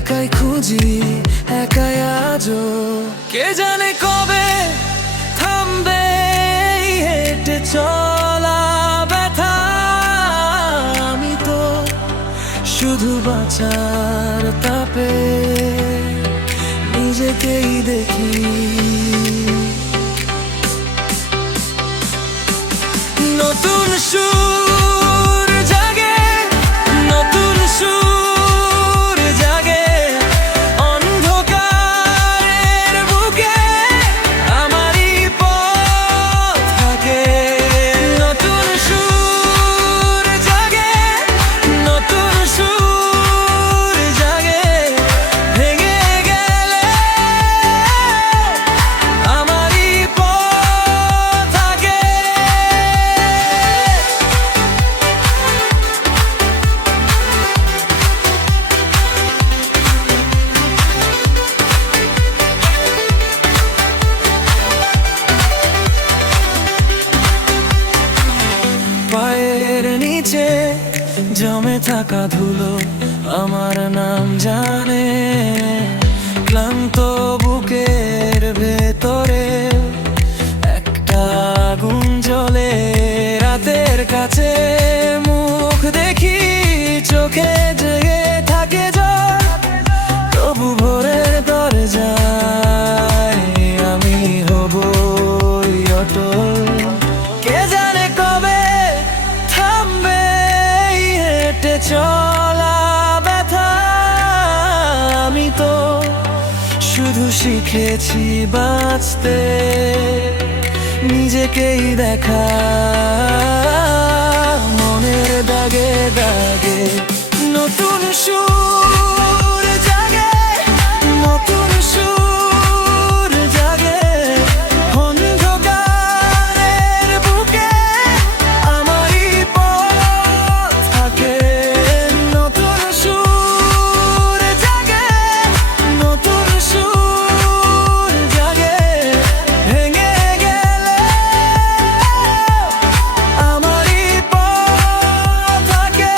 একাই খুঁজি, একাই আজও। কে জানে কবে থামবে এই হেঁটে চলা ব্যথা। আমি তো শুধু বাঁচার তাপে নিজেকেই দেখি। নতুন সুর জাগে, নতুন সুর জাগে অন্ধকারের বুকে। আমারই পথ থাকে। নতুন সুর জাগে, নতুন সুর জাগে। ভেঙে গেলে আমারই পথ থাকে। পায়ের নিচে জমে থাকা ধুলো আমার নাম জানে। ক্লান্ত বুকের ভেতরে একটা আগুন জ্বলে। রাতের কাছে মুখ দেখি, চোখে জেগে থাকে জল। তবু ভোরের দরজায় আমি হবই অটল। কে জানে কবে থামবে এই হেঁটে চলা ব্যথা। আমি তো শুধু শিখেছি বাঁচতে, নিজেকেই দেখা। মনের দাগে দাগে নতুন সুর জাগে, নতুন সুর জাগে অন্ধকারের বুকে। আমারই পথ থাকে। নতুন সুর জাগে, নতুন সুর জাগে। ভেঙে গেলে আমারই পথ থাকে।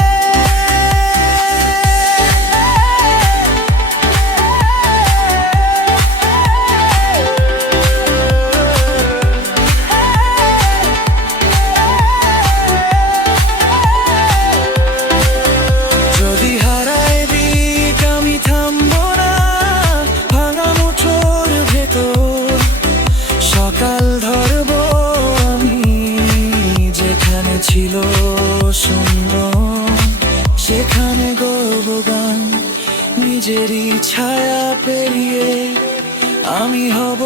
যদি হারায় দিক আমি থামবো না। ভাঙা মুঠোর ভেতর সকাল ধরবো আমি। যেখানে ছিল শূন্য সেখানে গর্ব গান। নিজেরই ছায়া পেরিয়ে আমি হব